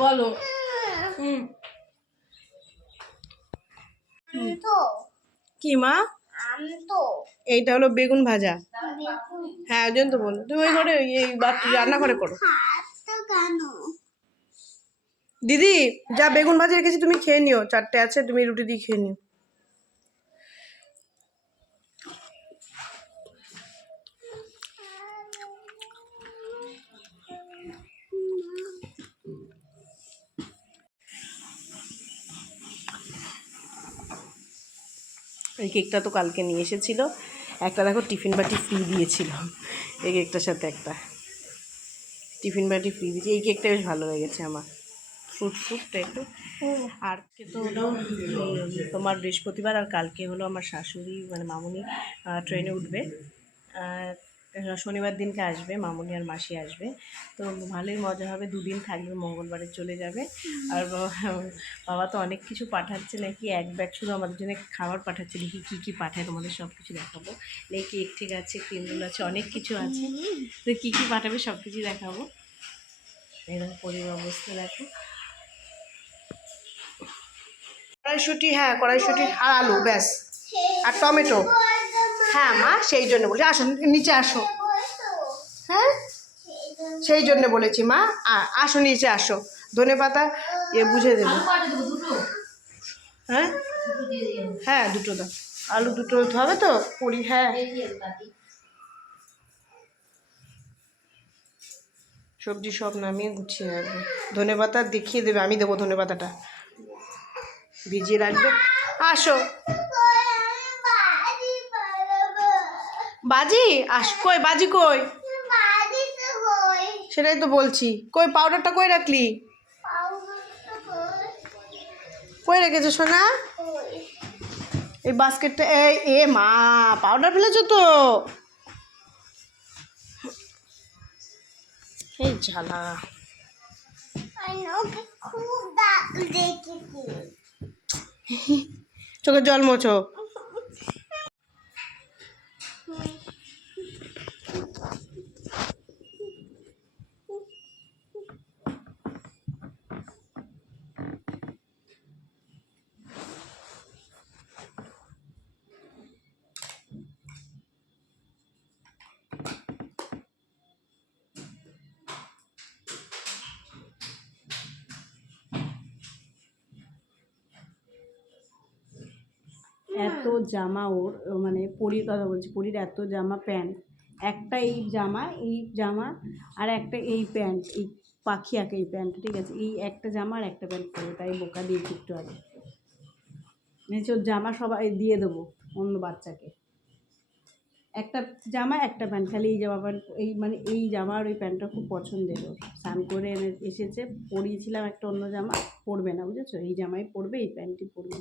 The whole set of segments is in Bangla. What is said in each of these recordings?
বলো। কি মা? এইটা হলো বেগুন ভাজা। হ্যাঁ, ওই জন্য তো বলো। তুমি ওই ঘরে এই রান্নাঘরে করো। দিদি যা বেগুন ভাজা রেখেছি তুমি খেয়ে নিও, 4টে আছে, তুমি রুটি দিয়ে খেয়ে নিও। এই কেকটা তো কালকে নিয়ে এসেছিল, একটা দেখো টিফিন বাটি ফ্রি দিয়েছিল, এই কেকটার সাথে একটা টিফিন বাটি ফ্রি দিয়েছি। এই কেকটা বেশ ভালো লেগেছে আমার, ফ্রুটটা একটু। আর তো হলো তোমার বৃহস্পতিবার, আর কালকে হলো আমার শাশুড়ি মানে মামুনি ট্রেনে উঠবে, শনিবার দিনকে আসবে মামুনি আর মাসি আসবে। তো ভালোই মজা হবে, 2 দিন থাকবে, মঙ্গলবারে চলে যাবে। আর বাবা তো অনেক কিছু পাঠাচ্ছে নাকি, এক ব্যাগ শুধু আমাদের জন্য খাবার পাঠাচ্ছে, দেখি কী কী পাঠায়, তোমাদের সব কিছু দেখাবো। এই কেক ঠিক আছে, ক্রিমরোল আছে, অনেক কিছু আছে, তো কী কী পাঠাবে সব কিছু দেখাবো। এরকম পরিবার অবস্থা দেখো। কড়াইশুঁটি, হ্যাঁ কড়াইশুঁটি আর আলু ব্যাস, আর টমেটো। হ্যাঁ মা, সেই জন্য বলছি আসো নিচে আসো। হ্যাঁ সেই জন্য বলেছি মা, আসো নিচে আসো। ধনেপাতা বুঝে দেবো। হ্যাঁ হ্যাঁ, দুটো দাও, আলু দুটো হবে তো পুরি। হ্যাঁ, সবজি সব নামিয়ে গুছিয়ে রাখবে। ধনেপাতা দেখিয়ে দেবে, আমি দেবো ধনেপাতাটা, ভিজিয়ে রাখবে। আসো বাজি, কই বাজি কই? সেটাই তো বলছি, কই পাউডারটা কই রাখলি? কই রেখেছো সোনা? এই বাস্কেটটা, এ মা পাউডার ফেলেছো তো, এই ঝালা। চোখে জল মোছো। এত জামা ওর, মানে পরির কথা বলছি, পরির এত জামা প্যান্ট, একটা এই জামা আর একটা এই প্যান্ট, এই পাখি আঁকে এই প্যান্ট, ঠিক আছে, এই একটা জামা আর একটা প্যান্ট পরে, তাই বোকা দিয়েছি একটু আগে। নিচে ওর জামা সবাই দিয়ে দেবো অন্য বাচ্চাকে, একটা জামা একটা প্যান্ট, খালি এই জামা প্যান্ট, এই মানে এই জামা আর ওই প্যান্টটা খুব পছন্দের ওর, স্নান করে এসেছে, পরিয়েছিলাম একটা অন্য জামা, পরবে না বুঝেছো, এই জামাই পরবে, এই প্যান্টই পরবে।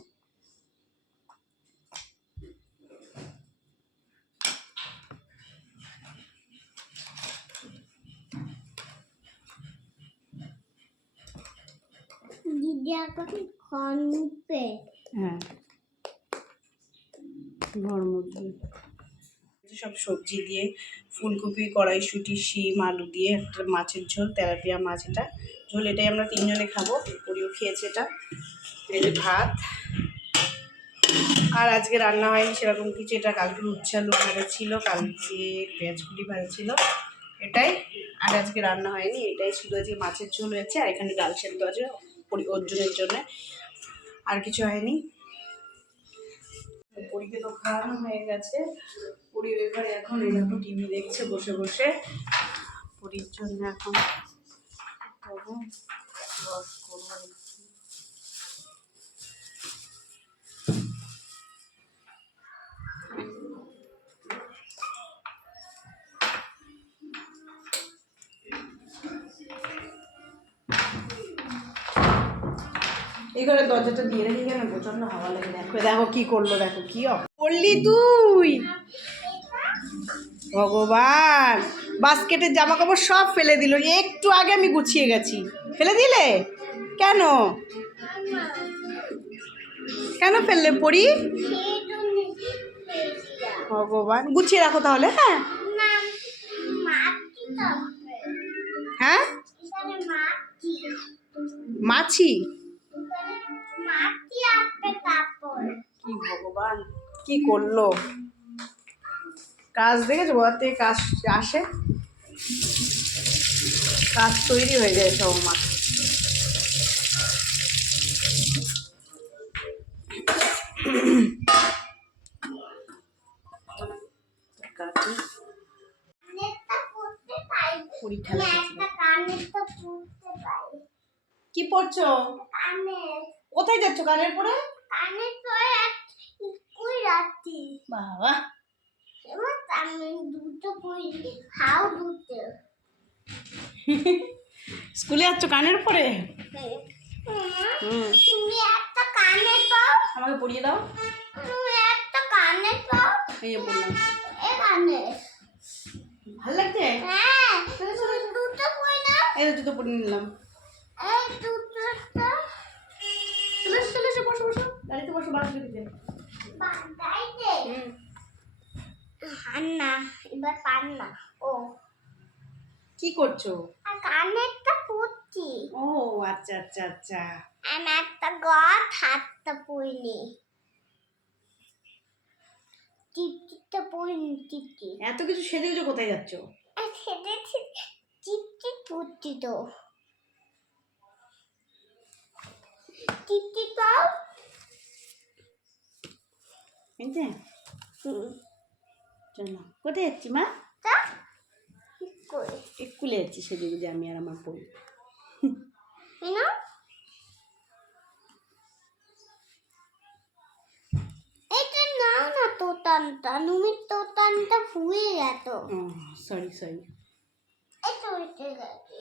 হ্যাঁ ঘর মুছবে। সব সবজি দিয়ে, ফুলকপি, কড়াইশুঁটি, শিম, আলু দিয়ে একটা মাছের ঝোল, তেলাপিয়া মাছ, এটা ঝোল, এটাই আমরা 3 জনে খাবো, পুরিও খেয়েছে এটা। এই যে ভাত, আর আজকে রান্না হয়নি সেরকম কিছু, এটা কালকে উচ্ছে আলু ভাজা ছিল, কালকে পেঁয়াজকুলি ভাজা ছিল, এটাই, আর আজকে রান্না হয়নি, এটাই শুধু আজকে মাছের ঝোল হয়েছে, আর এখানে ডাল সেদ্ধ আছে অর্জুনের জন্য, আর কিছু হয়নি। পরীকে তো খাওয়ানো হয়ে গেছে, পুরী এবারে এখন এরকম টিভি দেখছে বসে বসে, পুরীর জন্য এখন এই ঘরে দরজাটা দিয়ে রেখে কেন, প্রচন্ড হাওয়া লাগে। দেখো দেখো কি করলো, দেখো কি করলি তুই, ভগবান, বাস্কেটের জামা কাপড় সব ফেলে দিল, একটু আগে আমি গুছিয়ে গেছি, ফেলে দিলে কেন? কেন ফেললে পরি? ও ভগবান, গুছিয়ে রাখো তাহলে। হ্যাঁ হ্যাঁ, মাছি, কি ভগবান, কি করলো কাজ দেখেছো? কোথা থেকে কাজ আসে, কাজ তৈরি হয়ে যায় সব আমার। কি পড়ছো? কোথায় যাচ্ছ কানের পরে? বাবা, স্কুলে যাচ্ছ কানের পরে? আমাকে পড়িয়ে দাও। এই বললাম, ভালো লাগছে? এই জুতো পরে নিলাম। চলে এসো, বসো বসো, গাড়িতে বসো, বাস দিতে। এবার পান্না। ও কি করছো? কানেরটা পড়ছি। ও আচ্ছা আচ্ছা আচ্ছা। আমি একটা গদ হাতটা পড়িনি, টিপটিপটা পড়িনি। টিপটি এত কিছু সেজে গুজে কোথায় যাচ্ছ? সেটা টিপটিপ পড়ছি তো। টিপটিপ পাও। এই যে চলো, কোথায় যাচ্ছি মা? তা কই স্কুলে যাচ্ছি সেজে গুজে, আমি আর আমার পড়ি। না এটা নাও না, তোতানটা তুমি তোতানটা ফুয়ে গেত। Sorry sorry. এটা উঠে গেছে।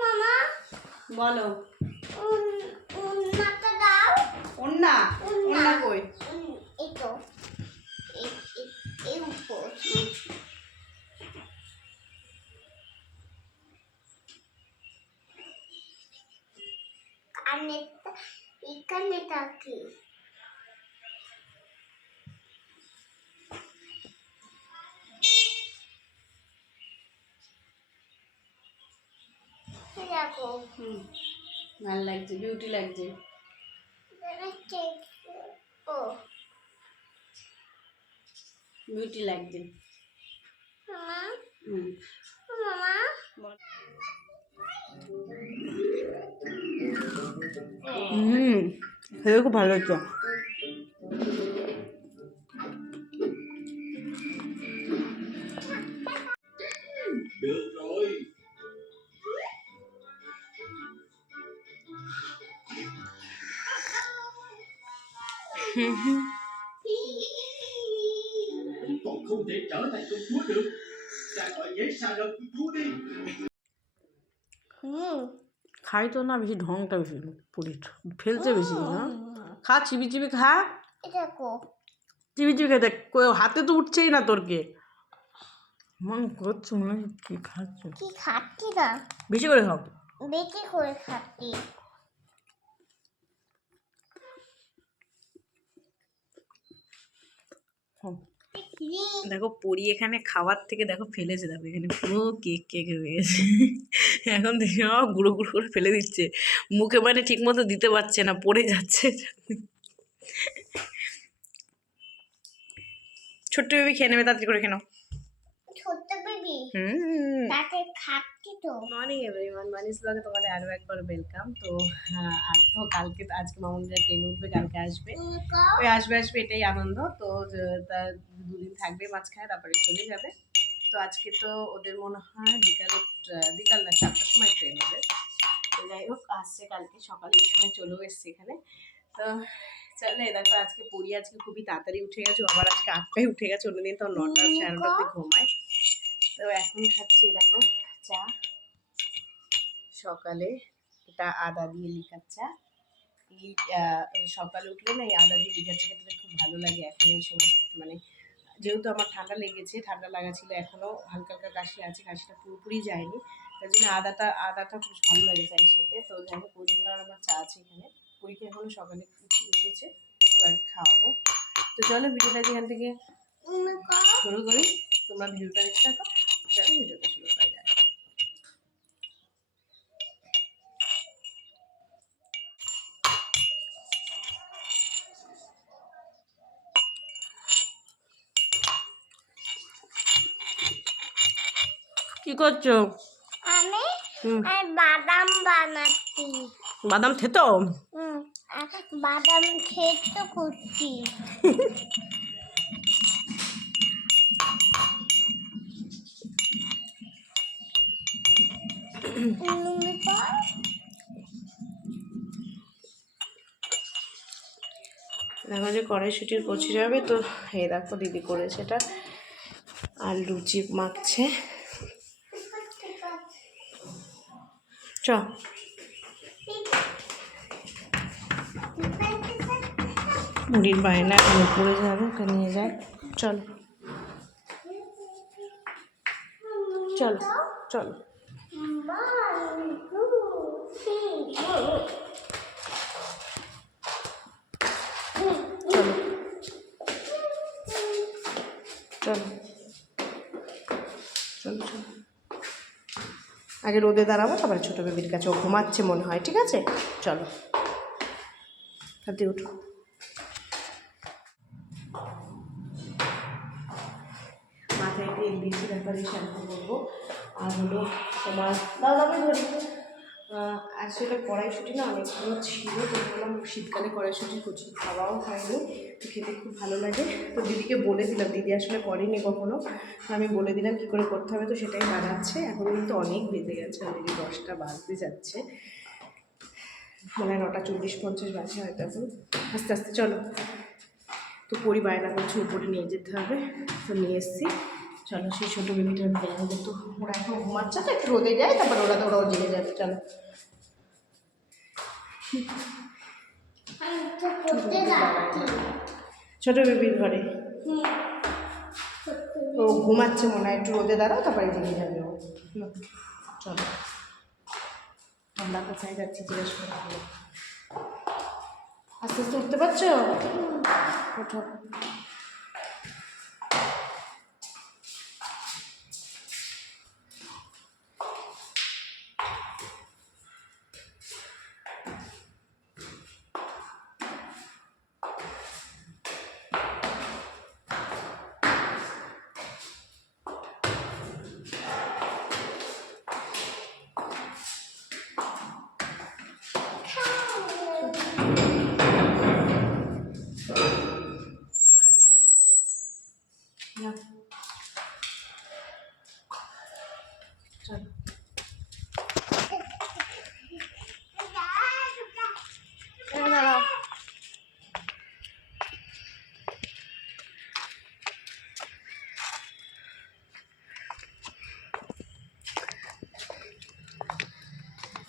মামা বলো। উন্নাটা দাও। ওন্না, ওন্না কই? এই তো এই উপর। কানেরটা এখানে থাকে। দেখো ভালো লাগছে, বিউটি লাগছে। ও বিউটি লাগছে। মামা হুম, মামা খেতে খুব ভালো হচ্ছে। Con không thể trở thành công chúa được. Ra khỏi ghế xà lợn của chúa đi. খাই তো না, বেশি ঢংটা বেশি পুরীর, ফেলছে বেশি না। খা, চিবি চিবি খা, দেখো চিবি চিবি খেয়ে দেখ, হাতে তো উঠছেই না তোর। কে মন করছো মনে হয় কি খাচ্ছ? কি খাচ্ছি না, বেশি করে খাও। বেশি করে খাচ্ছি। দেখো পরি এখানে খাওয়ার থেকে দেখো ফেলেছে, দেখো এখানে পুরো কেক কেক হয়ে গেছে। এখন দেখি গুঁড়ো গুঁড়ো করে ফেলে দিচ্ছে, মুখে মানে ঠিক মতো দিতে পারছে না, পড়ে যাচ্ছে। ছোট্ট বেবি খেয়ে নেবে, তাড়াতাড়ি করে খেনো। ছোট্ট বেবি তাকে খাচ্ছি তো। মর্নিং এভরিওয়ান, মানিস ব্লগে তোমাদের আরও একবার ওয়েলকাম। তো আর তো কালকে, আজকে মামুনিরা ট্রেন উঠবে, কালকে আসবে, ওই আসবে এটাই আনন্দ। তো তা দুদিন থাকবে মাঝখানে, তারপরে চলে যাবে। তো আজকে তো ওদের মনে হয় বিকাল না 4টার সময় ট্রেন হবে। তো যাই হোক আসছে, কালকে সকালে এই সময় চলেও এসছে এখানে। তো চলে দেখো, আজকে পড়ি আজকে খুবই তাড়াতাড়ি উঠে গেছে, আবার আজকে 8টায় উঠে গেছে, অন্যদিন তো 9টা 9:30 ঘুমায়। তো এখন খাচ্ছি দেখো চা সকালে, এটা আদা দিয়ে লিকার চা। এই সকালে উঠলে না এই আদা দিয়ে লিকার চা খেতে খুব ভালো লাগে এখন এই সময়, মানে যেহেতু আমার ঠান্ডা লেগেছে, ঠান্ডা লাগা ছিল, এখনও হালকা হালকা কাশি আছে, কাশিটা পুরোপুরি যায়নি, তার জন্য আদাটা খুব ভালো লাগে চায়ের সাথে। তো যাই হোক বন্ধুরা, আর আমার চা আছে এখানে, পরীক্ষা এখনও সকালে উঠেছে, তো আর খাওয়াবো। তো চলো ভিডিওটা যেখান থেকে শুরু করি, তোমরা ভিডিওটা দেখতে থাকো, চলো ভিডিওটা শুরু করা যায়। কি করছো? আমি হুম, বাদাম বানাচ্ছি। বাদাম থেতো? আর বাদাম খেতে করছি। দেখো যে কড়াইশুটির কচি যাবে, তো এই দেখো দিদি করেছে এটা, আর লুচি মাখছে। চ মুড়ির বায়না এখন উপরে যাবে, ওকে নিয়ে যায়। চলো চলো চলো। চলো চলো চলো চলো, আগে রোদে দাঁড়াবো, তারপরে ছোটো বেবির কাছে, ও ঘুমাচ্ছে মনে হয়, ঠিক আছে? চলো হাতে উঠো। মাথায় তেল দিয়েছি, ব্যাপারে শ্যাম্পু করবো। আর হলো তোমার দাদা ধরি, আসলে কড়াইশুঁটি না অনেকগুলো ছিল, তো বললাম শীতকালে কড়াইশুঁটি কচি খাওয়াও হয়নি, তো খেতে খুব ভালো লাগে। তো দিদিকে বলে দিলাম, দিদি আসলে করেনি কখনো, আমি বলে দিলাম কী করে করতে হবে, তো সেটাই বানাচ্ছে। এখন কিন্তু অনেক বেজে গেছে, অলরেডি 10টা বাজতে যাচ্ছে, মনে হয় 9:40-50 বাজে হয়তো এখন। আস্তে আস্তে চলো। তো পরি বায়না করছে উপরে নিয়ে যেতে হবে, তো নিয়ে এসেছি। চলো সেই ছোটো বেবিটার দেওয়া, কিন্তু ওরা এখন ঘুমাচ্ছে, তো একটু রোদে যায়, তারপর ওরাও জেগে যাবে। চলো ছোটো বেবির ঘরে ও ঘুমাচ্ছে মনে হয়, একটু রোদে দাঁড়াও, তারপরে জেগে যাবে ও। চলো আমরা কোথায় যাচ্ছি জিজ্ঞেস করে, আস্তে আস্তে উঠতে পারছো? ওঠো। চলো দাঁড়াও।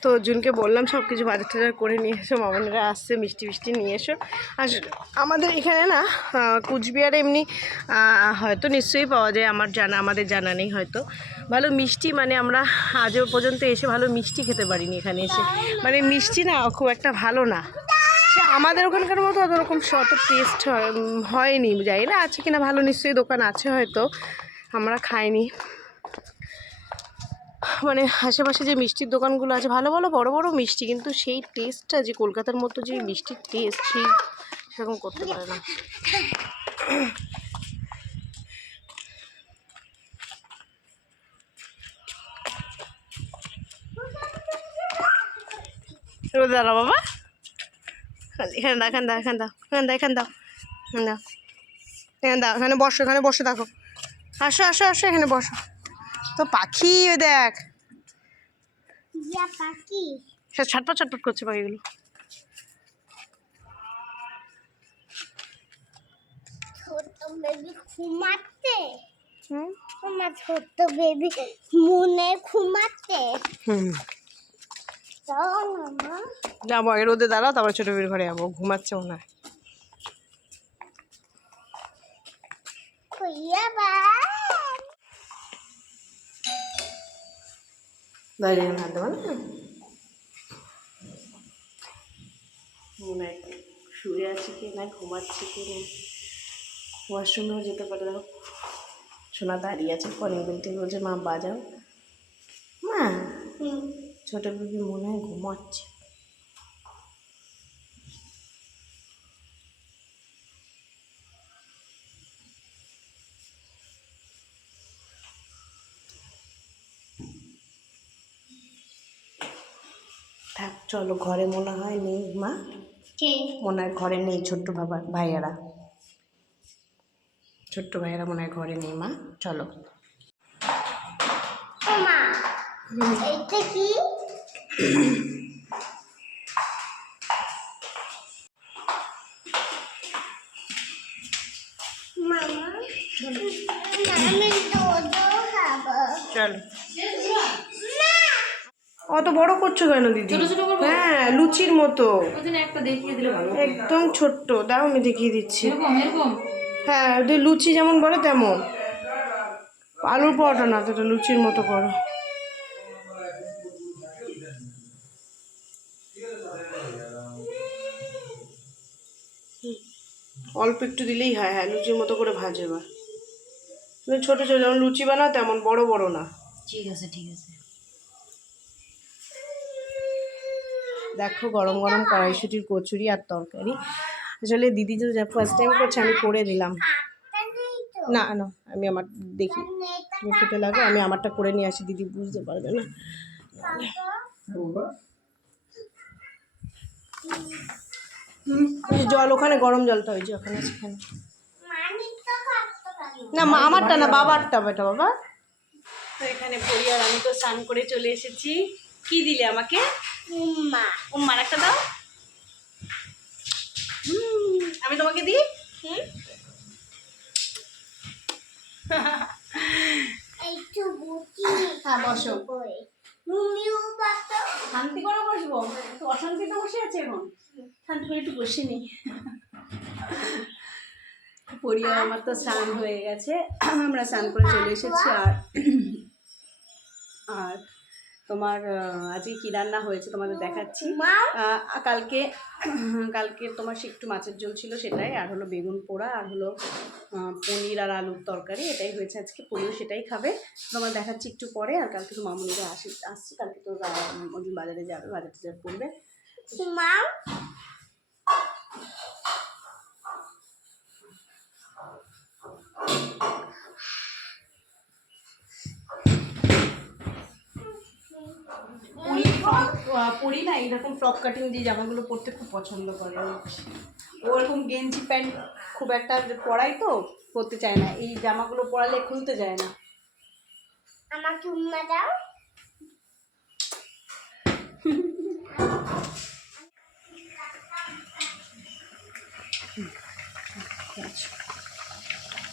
তো অর্জুনকে বললাম সব কিছু বাজার টাজার করে নিয়ে এসো, মামনেরা আসছে, মিষ্টি মিষ্টি নিয়ে এসো। আর আমাদের এখানে না কুচবিহারে এমনি হয়তো নিশ্চয়ই পাওয়া যায়, আমাদের জানা নেই হয়তো, ভালো মিষ্টি, মানে আমরা আজও পর্যন্ত এসে ভালো মিষ্টি খেতে পারিনি এখানে এসে, মানে মিষ্টি না খুব একটা ভালো না, সে আমাদের ওখানকার মতো অত রকম অত টেস্ট হয়নি, যাই না আছে কিনা, ভালো নিশ্চয়ই দোকান আছে হয়তো, আমরা খাইনি। মানে আশেপাশে যে মিষ্টির দোকানগুলো আছে ভালো ভালো বড় বড় মিষ্টি, কিন্তু সেই টেস্টটা যে কলকাতার মতো যে মিষ্টির টেস্ট সেরকম করতে পারে না। দাঁড়া বাবা, এখানে দাও এখানে দাও এখানে দাও এখানে দাও এখানে দাও এখানে দাও এখানে দাও, এখানে বসো, এখানে বসে থাকো, আসো আসো আসো এখানে বসো। তো পাখি ওই দেখ, পাখি সে ছটপট ছটপট করছে পাখিগুলো। ছোট বেবি ঘুমাচ্ছে, হুম আমার ছোট বেবি মনে ঘুমাচ্ছে। চলো না যাবো, আগে রোদে দাঁড়াও, তারপর ছোটো বেবির ঘরে যাবো, ঘুমাচ্ছে মনে হয়। ফুইয়া বান দাঁড়িয়ে ভাত দেবো না মনে হয় শুয়ে আছে কি না ঘুমাচ্ছে কি না ওয়াশরুমেও যেতে পারে না সোনা দাঁড়িয়ে আছে অনেকদিন থেকে বলছে মা বাজাও মা ছোট বেবি মনে হয় ঘুমাচ্ছে থাক চলো ঘরে মনে হয় নেই মা কে মনে হয় ঘরে নেই ছোট্ট ভাইয়ারা ছোট্ট ভাইয়ারা মনে হয় ঘরে নেই মা চলো ও মা এটা কি মামা আমি দুধ খাবো চলো অত বড় করছো কেন দিদি হ্যাঁ লুচির মতো একটা দেখিয়ে দিলে ভালো একদম ছোট্ট দাও আমি দেখিয়ে দিচ্ছি এরকম এরকম হ্যাঁ ওদের লুচি যেমন বলে তেমন আলুর পরোটা না তো লুচির মতো করো অল্প একটু দিলেই হয় হ্যাঁ লুচির মতো করে ভাজে এবার তুমি ছোটো ছোটো যেমন লুচি বানাও তেমন বড় বড় না ঠিক আছে ঠিক আছে দেখো গরম গরম কড়াইশুটির কচুরি আর তরকারি আসলে দিদি যে ফার্স্ট টাইম করছে আমি করে দিলাম না না আমি আমার দেখি তুমি খেতে লাগো আমি আমারটা করে নিয়ে আসি দিদি বুঝতে পারবে না জল ওখানে গরম জলটা হয়েছে ওখানে সেখানে না মা আমারটা না বাবারটা বেটা বাবা তো এখানে পড়ি আর আমি তো স্নান করে চলে এসেছি কি দিলে আমাকে মা উম্মার একটা দাও আমি তোমাকে দিই একটু বুঝি হ্যাঁ বসো তুমিও বাতো শান্তি করে বসবো তো অশান্তিতে বসে আছে এখন শান্তি করে একটু বসে নি পরিবার আমার তো স্নান হয়ে গেছে আমরা স্নান করে চলে এসেছি আর তোমার আজকে কী রান্না হয়েছে তোমাদের দেখাচ্ছি কালকে কালকে তোমার সে একটু মাছের ঝোল ছিল সেটাই আর হলো বেগুন পোড়া আর হলো পনির আর আলুর তরকারি এটাই হয়েছে আজকে পনির সেটাই খাবে তোমার দেখাচ্ছি একটু পরে আর কালকে তো মামুনিরা আসছে কালকে তো ওদিন বাজারে যাবে বাজার টাজার করবে মা পরি না এইরকম ফ্রক কাটিং যে জামাগুলো পরতে খুব পছন্দ করে ওরকম গেঞ্জি প্যান্ট খুব একটা পরাই তো পরতে চায় না এই জামাগুলো পরালে খুলতে যায় না আমাকে উম্মা দাও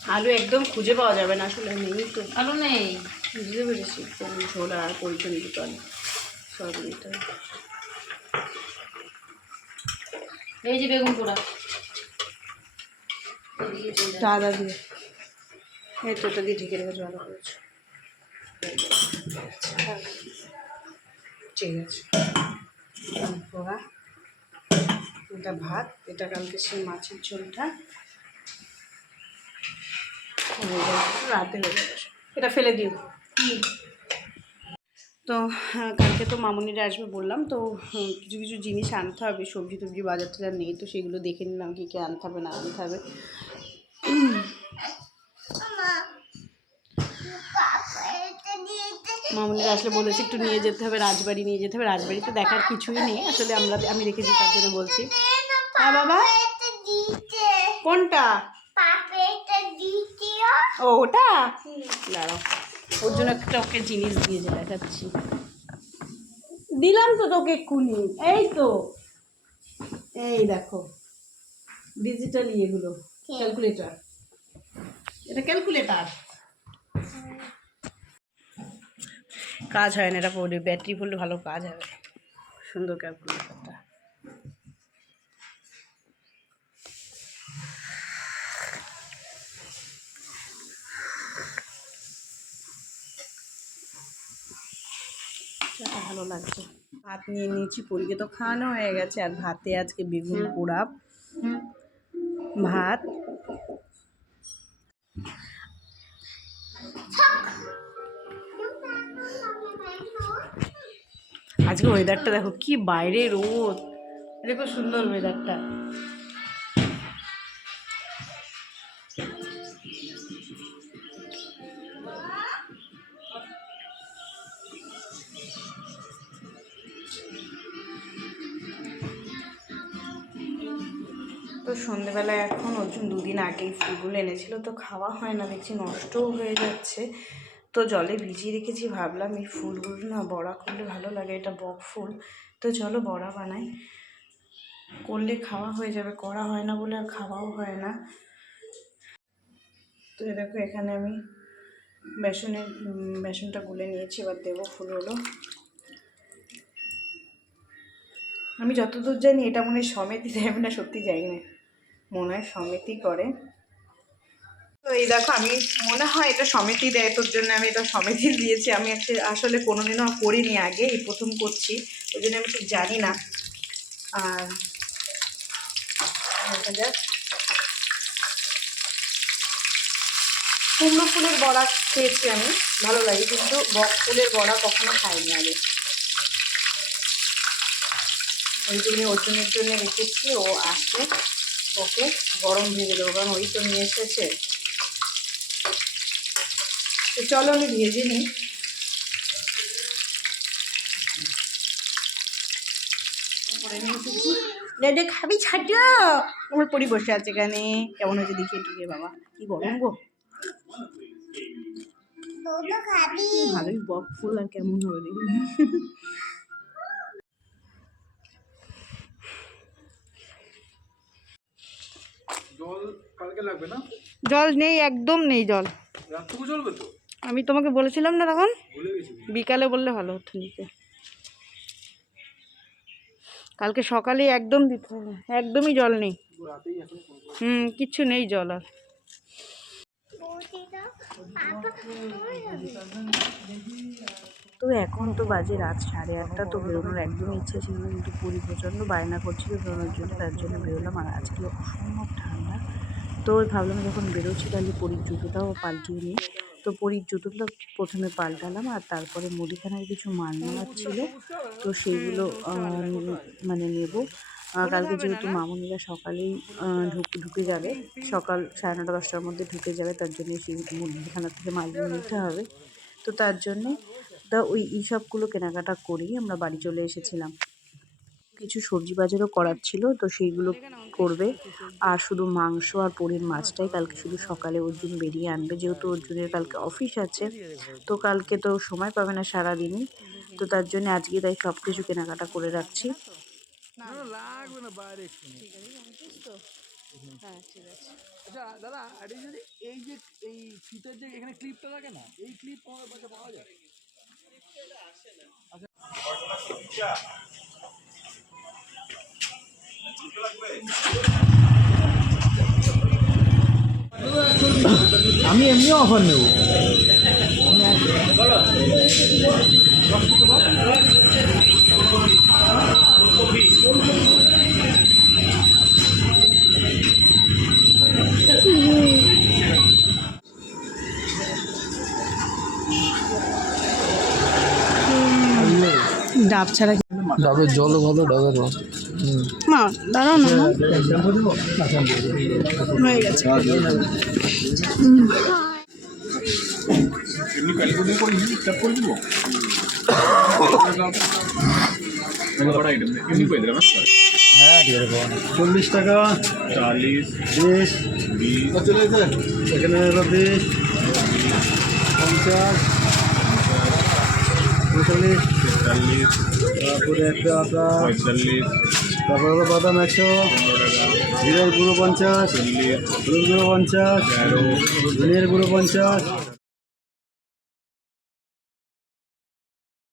আলু একদম খুঁজে পাওয়া যাবে না আসলে নেই তো আলু নেই বুঝতে পেরেছি ঝোল আর পরিচয় দিতে হবে সব দিতে এই যে বেগুন পোড়া দাদা দিয়ে এই তো ওটা দিয়ে ঢেকে রেখেছো ভালো করেছো ঠিক আছে পোড়া এটা ভাত এটা কালকে সেই মাছের ঝোলটা রাতে হয়ে যাবে এটা ফেলে দিও তো কালকে তো মামুনিরা আসবে বললাম তো কিছু কিছু জিনিস আনতে হবে সবজি টবজি বাজার টাজার নেই তো সেগুলো দেখে নিলাম কী কী আনতে হবে না আনতে হবে মামুনিরা আসলে বলেছি একটু নিয়ে যেতে হবে রাজবাড়ি নিয়ে যেতে হবে রাজবাড়িতে দেখার কিছুই নেই আসলে আমি রেখেছি তার জন্য বলছি হ্যাঁ বাবা কোনটা ও ওটা দাঁড়াও ওর জন্য একটা ওকে জিনিস দিয়ে যে দেখাচ্ছি দিলাম তো তোকে এক্ষুনি এই দেখো ডিজিটাল ইয়েগুলো ক্যালকুলেটর এটা ক্যালকুলেটর কাজ হয় না এটা পড়লে ব্যাটারি পড়লে ভালো কাজ হবে সুন্দর ক্যালকুলেটরটা ভালো লাগছে। ভাত নিয়ে নিয়েছি, পরীকে তো খাওয়ানো হয়ে গেছে। আর ভাতে আজকে বেগুন পোড়া, ভাত। আজকে ওয়েদারটা দেখো কি বাইরে রোদ, দেখো সুন্দর ওয়েদারটা। তো সন্ধেবেলায় এখন অর্জুন দুদিন আগেই ফুলগুলো এনেছিল, তো খাওয়া হয় না, দেখছি নষ্টও হয়ে যাচ্ছে। তো জলে ভিজিয়ে রেখেছি, ভাবলাম এই ফুলগুলো না বড়া করলে ভালো লাগে, এটা বক ফুল। তো চলো বড়া বানাই, করলে খাওয়া হয়ে যাবে, করা হয় না বলে আর খাওয়াও হয় না। তো দেখো এখানে আমি বেসনটা গুলে নিয়েছি, এবার দেবো ফুলগুলো। আমি যতদূর জানি এটা মনে হয় সমেতই দেয়, আমি না সত্যি যাই না, মনে হয় সমেতই করে। তো এই দেখো আমি মনে হয় এটা সমেতই দেয়, তোর জন্য আমি এটা সমেতই দিয়েছি। আমি আসলে কোনোদিনও করিনি আগে, এই প্রথম করছি, ওই জন্য আমি ঠিক জানি না। আর দেখা যাক, কুমড়ো ফুলের বড়া খেয়েছি আমি, ভালো লাগে, কিন্তু বক ফুলের বড়া কখনো খাইনি আগে। ওইগুলি অর্জুনের জন্য রেখেছি, ও আসলে ওকে গরম ভেজে দেবো, কারণ ওই তো নিয়ে এসেছে। তো চলো আমি ভেজে নিই। রেডে খাবি ছাড়ো, আমার পরি বসে আছে এখানে, কেমন হয়েছে দেখিয়ে টুকে, বাবা কি গরম গো। ভালোই বক ফুল, আর কেমন হবে দেখি। জল কালকে লাগবে না? জল নেই, একদম নেই জল। রাতটুকু চলবে তো? আমি তোমাকে বলেছিলাম না তখন, ভুলে গেছি। বিকালে বললে ভালো হতো নিতে। কালকে সকালে একদম দিতে হবে, একদমই জল নেই। রাতেই এখন ফোন করবো। কিচ্ছু নেই জল আর। তো এখন তো বাজে রাত 8:30, তো বেরোনোর একদমই ইচ্ছে ছিল না, কিন্তু পুরী প্রচণ্ড বায়না করছিল বেরোনোর জন্য, তার জন্য বেরোলাম। আর আজকে অসম্ভব ঠান্ডা, তো ভাবলাম যখন বেরোচ্ছি তাহলে পুরীর জুতোটাও পাল্টিয়ে নিই। তো পুরীর জুতোটা প্রথমে পাল্টালাম, আর তারপরে মুদিখানার কিছু মাল নেওয়ার ছিল, তো সেইগুলো মানে নেব। কালকে যেহেতু মামুনিরা সকালেই ঢুকে যাবে, সকাল 9:30 10টার মধ্যে ঢুকে যাবে, তার জন্য সেই মুদিখানা থেকে মালগুলো নিতে হবে। তো তার জন্যে ওই সবগুলো কেনাকাটা করেই আমরা বাড়ি চলে এসেছিলাম। কিছু সবজি বাজারও করার ছিল, তো সেইগুলো করবে। আর শুধু মাংস আর পনির মাছটাই কালকে শুধু সকালে অর্জুন বেরিয়ে আনবে, যেহেতু অর্জুনের কালকে অফিস আছে, তো কালকে তো সময় পাবে না সারাদিনই, তো তার জন্য আজকে তাই সব কিছু কেনাকাটা করে রাখছি। লাগবে না বাইরে একটু। হ্যাঁ ঠিক আছে। আচ্ছা দাদা, আর এই যে এই ফিতের যে এখানে ক্লিপটা থাকে না, এই ক্লিপ আমাদের কাছে পাওয়া যায়? আমি এমনি অফার নেব। ডাব ছাড়া ডাবের জলও ভালো, ডাবের মা দাঁড়াও না, হয়ে গেছে। হ্যাঁ ঠিক আছে। 40 টাকা, 40, 20, 20 এখানে হলো 20, 50, 45, 46, তারপরে একটা আপনার 45, তারপরে হলো বাদাম 100, জিরার গুঁড়ো 50, হলুদ গুঁড়ো 50, ধনিয়ার গুঁড়ো 50।